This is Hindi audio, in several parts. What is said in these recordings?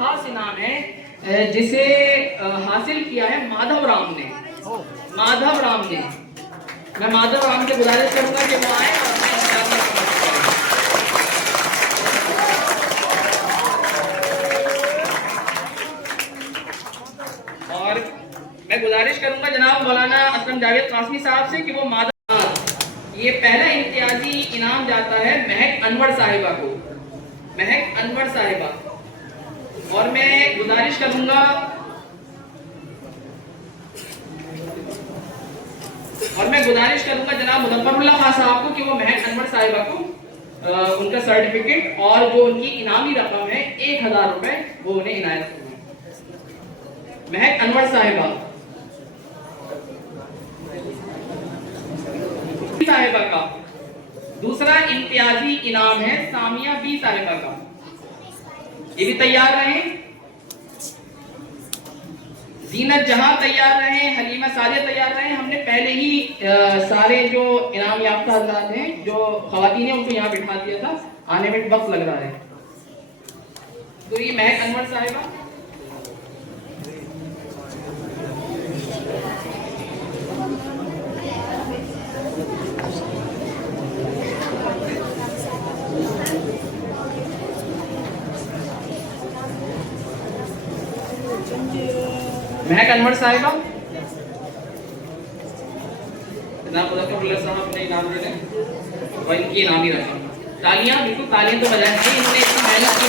खास इनाम है जिसे हासिल किया है माधव राम ने। माधव राम ने, मैं माधव राम से गुजारिश करूंगा कि वो आए और मैं गुजारिश करूंगा जनाब मौलाना असलम जावेद कासमी साहब से कि वो माधव, ये पहला इम्तियाजी इनाम जाता है महक अनवर साहिबा को, महक अनवर साहिबा। और मैं गुजारिश करूंगा जनाब मुज़फ़्फ़रुल्लाह खान साहब को कि वो महक अनवर साहिबा को उनका सर्टिफिकेट और जो उनकी इनामी रकम है 1000 रुपए वो उन्हें इनायत करें। महक अनवर साहिबा का दूसरा इम्तियाजी इनाम है सामिया बी साहिबा का। ये भी तैयार रहे, जीनत जहां तैयार रहे, हलीमा सादिया तैयार रहे। हमने पहले ही सारे जो इनाम याफ्ता हज़रात हैं, जो ख़वातीन हैं, उनको यहाँ बिठा दिया था, आने में वक्त लग रहा है। तो ये महक अनवर साहिबा, महक अनवर साहिबा, जनाब मुज़फ़्फ़रुल्लाह साहब ने इनाम दे रहे और इनकी इनामी रकम। तालियां, बिल्कुल तालियां तो बजाएं, इन्होंने इतनी मेहनत की।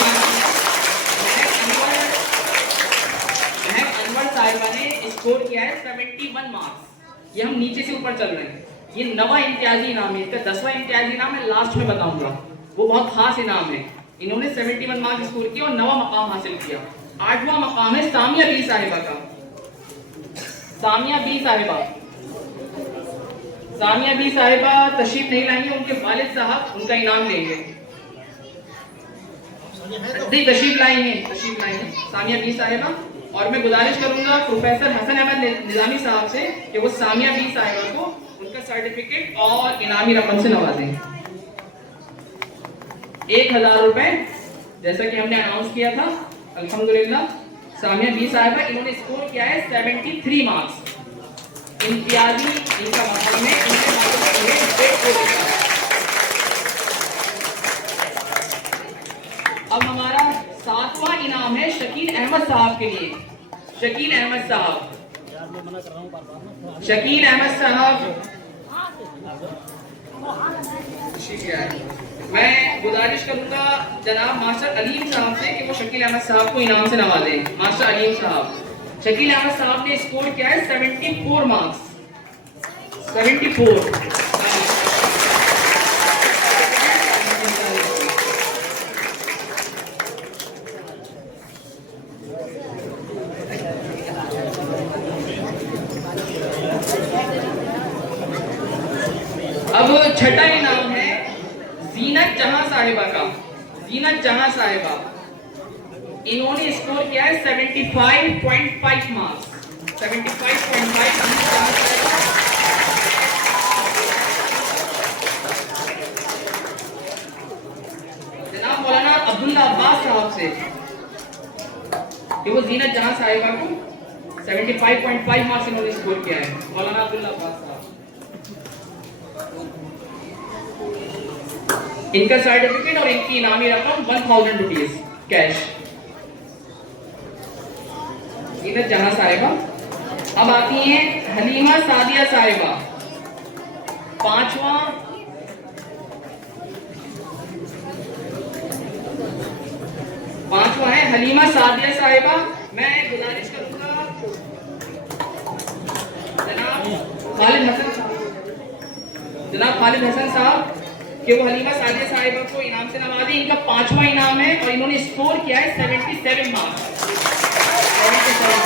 महक अनवर साहिबा ने स्कोर किया है 71 मार्क्स। ये हम नीचे से ऊपर चल रहे हैं। ये 9वां इम्तियाजी इनाम है, इसका 10वां इम्तियाजी इनाम मैं लास्ट में बताऊंगा, वो बहुत खास इनाम है। इन्होंने 71 मार्क्स स्कोर किया और 9वां मकाम हासिल किया। 8वां मकाम है सामिया बी साहिबा का। सामिया बी साहिबा, सामिया बी साहिबा तशरीफ नहीं लाएंगे, उनके वालिद साहब उनका इनाम देंगे। तशरीफ लाएंगे सामिया बी साहिबा। और मैं गुजारिश करूंगा प्रोफेसर हसन अहमद निजामी साहब से कि वो सामिया बी साहिबा को उनका सर्टिफिकेट और इनामी रकम से नवाजें। 1000 रुपए जैसा कि हमने अनाउंस किया था। अल्हम्दुलिल्लाह सामिया बी साहिबा, इन्होंने स्कोर किया है 73 मार्क्स। इम्तियाजी इनका मकाम है, इनके अब हमारा 7वां इनाम है शकील अहमद साहब के लिए। शकील अहमद साहब, शकील अहमद साहब, मैं गुजारिश करूंगा जनाब मास्टर अलीम साहब से कि वो शकील अहमद साहब को इनाम से नवाजें। मास्टर अलीम साहब, शकील अहमद साहब ने स्कोर किया है 74 मार्क्स। 74। अब छठा इनाम है जीनत जहां साहिबा का। जीनत जहां साहिबा, इन्होंने स्कोर किया है 75.5 मार्क्स। 75.5। जनाब मौलाना अब्दुल्ला अब्बास साहब से कि वो जीनत जहां साहिबा को 75.5 मार्क्स इन्होंने स्कोर किया है। मौलाना अब्दुल्ला अब्बास साहब, इनका सर्टिफिकेट और इनकी इनामी रकम 1000 रुपीज कैश। जीनत जहां साहिबा। अब आती हैं हलीमा सादिया साहिबा। 5वां है हलीमा सादिया साहिबा। मैं गुजारिश करूंगा जनाब खालिद हसन साहब कि वो हलीमा सादिया साहिबा को इनाम से नवाजें। इनका 5वां इनाम है और इन्होंने स्कोर किया है 77 मार्क्स। 77।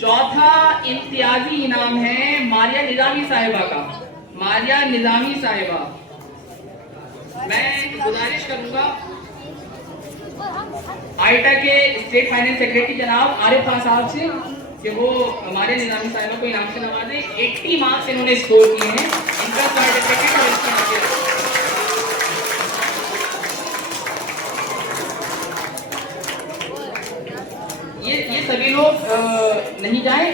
चौथा इम्तियाजी इनाम है मारिया निजामी साहिबा का। मारिया निजामी साहिबा, मैं गुजारिश करूंगा आईटा के स्टेट फाइनेंस सेक्रेटरी जनाब आरिफ खान साहब से कि वो हमारे निजामी साहिबा को इनाम से नवाजें। 80 मार्क्स इन्होंने स्कोर किए हैं। इनका सर्टिफिकेट और इसकी नहीं जाए,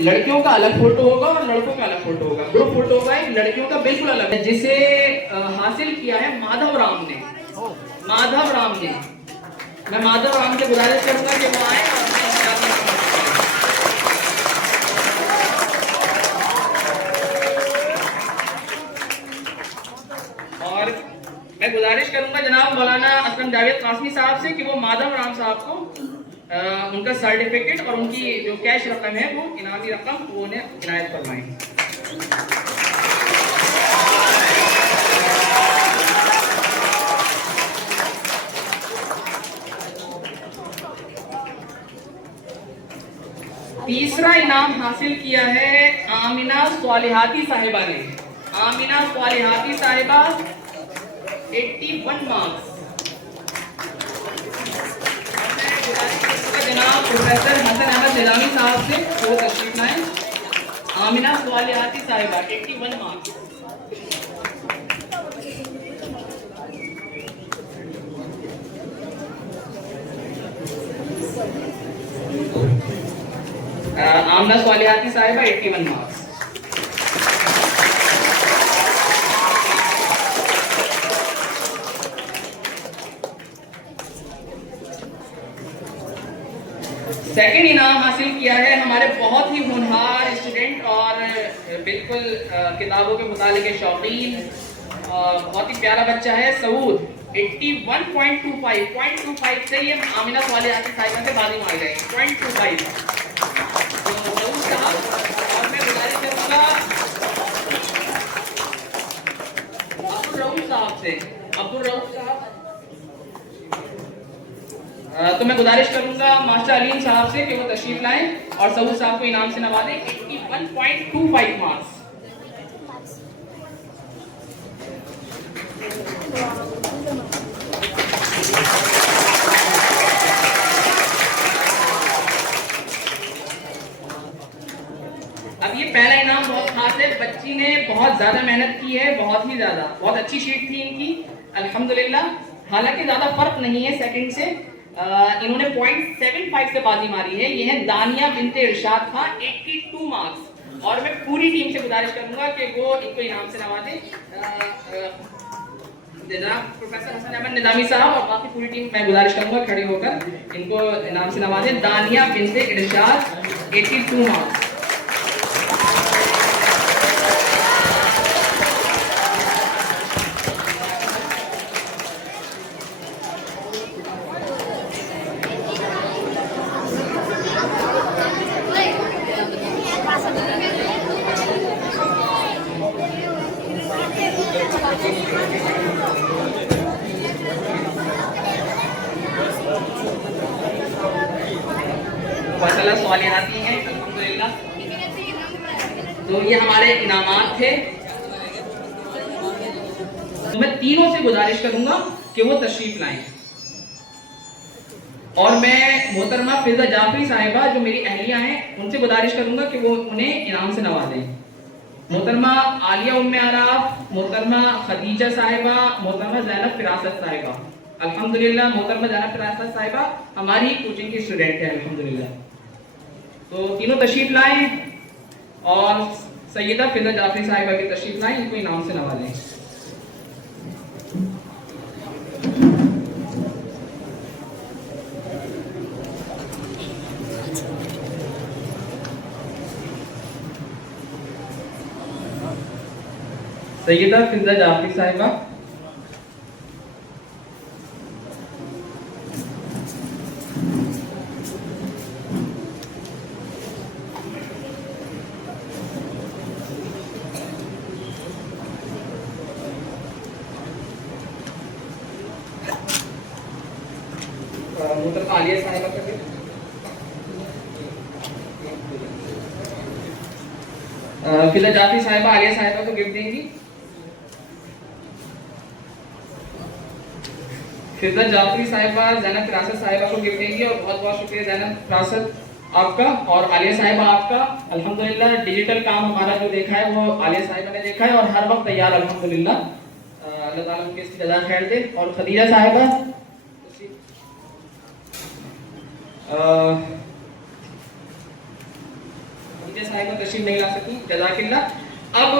लड़कियों का अलग फोटो होगा और लड़कों का अलग फोटो होगा, ग्रुप फोटो होगा, लड़कियों का बिल्कुल अलग है, जिसे हासिल किया है माधव राम ने। माधव राम ने, मैं माधव राम से गुजारिश करूंगा कि वो आए और मैं गुजारिश करूंगा जनाब मौलाना असलम जावेद कासमी साहब से कि वो माधव राम साहब को उनका सर्टिफिकेट और उनकी जो कैश रकम है वो इनामी रकम वो उन्हें इनायत फरमाएं। तीसरा इनाम हासिल किया है आमिना स्वालिहाती साहिबा ने। आमिना स्वालिहाती साहिबा 81 मार्क्स। जनाब प्रोफेसर हसन अहमद निजामी साहब से वो तशरीफ लाएं। आमिना स्वालिहाती साहिबा 81 मार्क्स। आमिना स्वालिहाती साहिबा 81 मार्क्स। सेकंड इनाम हासिल किया है हमारे बहुत ही होनहार स्टूडेंट और बिल्कुल किताबों के मुताले के शौकीन, बहुत ही प्यारा बच्चा है सऊद। 81.25 से ये आमिना स्वालिहाती साहिबा से बाजी मार गए 0.25। और मैं गुजारिश करूंगा अब्दुल रऊफ साहब से, अब्दुल रऊफ साहब, तो मैं गुजारिश करूंगा मास्टर अलीम साहब से कि वो तशरीफ लाएं और सऊद साहब को इनाम से नवाजें। 81.25 मार्क्स। अब ये पहला इनाम बहुत खास है, बच्ची ने बहुत ज्यादा मेहनत की है, बहुत ही ज्यादा, बहुत अच्छी शीट थी इनकी अल्हम्दुलिल्लाह। हालांकि ज्यादा फर्क नहीं है सेकंड से, इन्होंने 0.75 से बाजी मारी है। ये है दानिया बिनते इरशाद खां 82 मार्क्स। और मैं पूरी टीम से गुजारिश करूंगा कि वो इनको इनाम से नवाजें। जनाब प्रोफेसर हसन अहमद निजामी साहब और बाकी पूरी टीम मैं गुजारिश करूंगा खड़े होकर इनको इनाम से नवाजें। दानिया बिनते इरशाद 82 मार्क्स। माशाल्लाह स्वालिहाती हैं अल्हम्दुलिल्लाह। तो ये हमारे इनामात थे। तो मैं तीनों से गुजारिश करूंगा कि वो तशरीफ लाएं और मैं मोहतरमा फिजा जाफरी साहिबा जो मेरी अहलिया हैं उनसे गुजारिश करूंगा कि वो उन्हें इनाम से नवाजें। मोहतरमा आलिया उम्मे आराफ, मोहतरमा खदीजा साहिबा, मोहतरमा ज़ैनब फिरासत साहिबा। अल्हम्दुलिल्लाह मोहतरमा ज़ैनब फिरासत साहिबा हमारी कोचिंग की स्टूडेंट है अल्हम्दुलिल्लाह। तो तीनों तशरीफ लाएं और सैयदा फिजा जाफरी साहिबा की तशरीफ लाएं, इनको इनाम से नवाजें। सैयदा फिजा जाफरी साहिबा, आलिया साहिबा का फिजा जाफरी साहिबा आलिया साहिबा को गिफ्ट देंगी। फिजा जाफरी साहिबा ज़ैनब फिरासत साहिबा को गिफ्ट देंगी और बहुत बहुत शुक्रिया ज़ैनब फिरासत आपका और आलिया साहिबा आपका। अल्हम्दुलिल्लाह डिजिटल काम हमारा जो देखा है वो आलिया साहिबा ने देखा है और हर वक्त तैयार अल्हम्दुलिल्लाह। अल्लाह ताला उनकी इसकी जज़ा खैर दे। और खदीजा साहिबा शायद मैं तशरीफ नहीं ला सकी, जज़ाकिल्ला। अब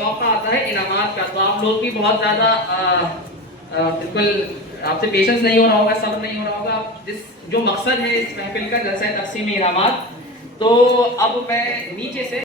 मौका आता है इनामात का। तो आप लोग भी बहुत ज़्यादा बिल्कुल आपसे पेशेंस नहीं हो रहा होगा, सब्र नहीं हो रहा होगा। जिस जो मकसद है इस महफिल का, जैसा तकसीम इनामात, तो अब मैं नीचे से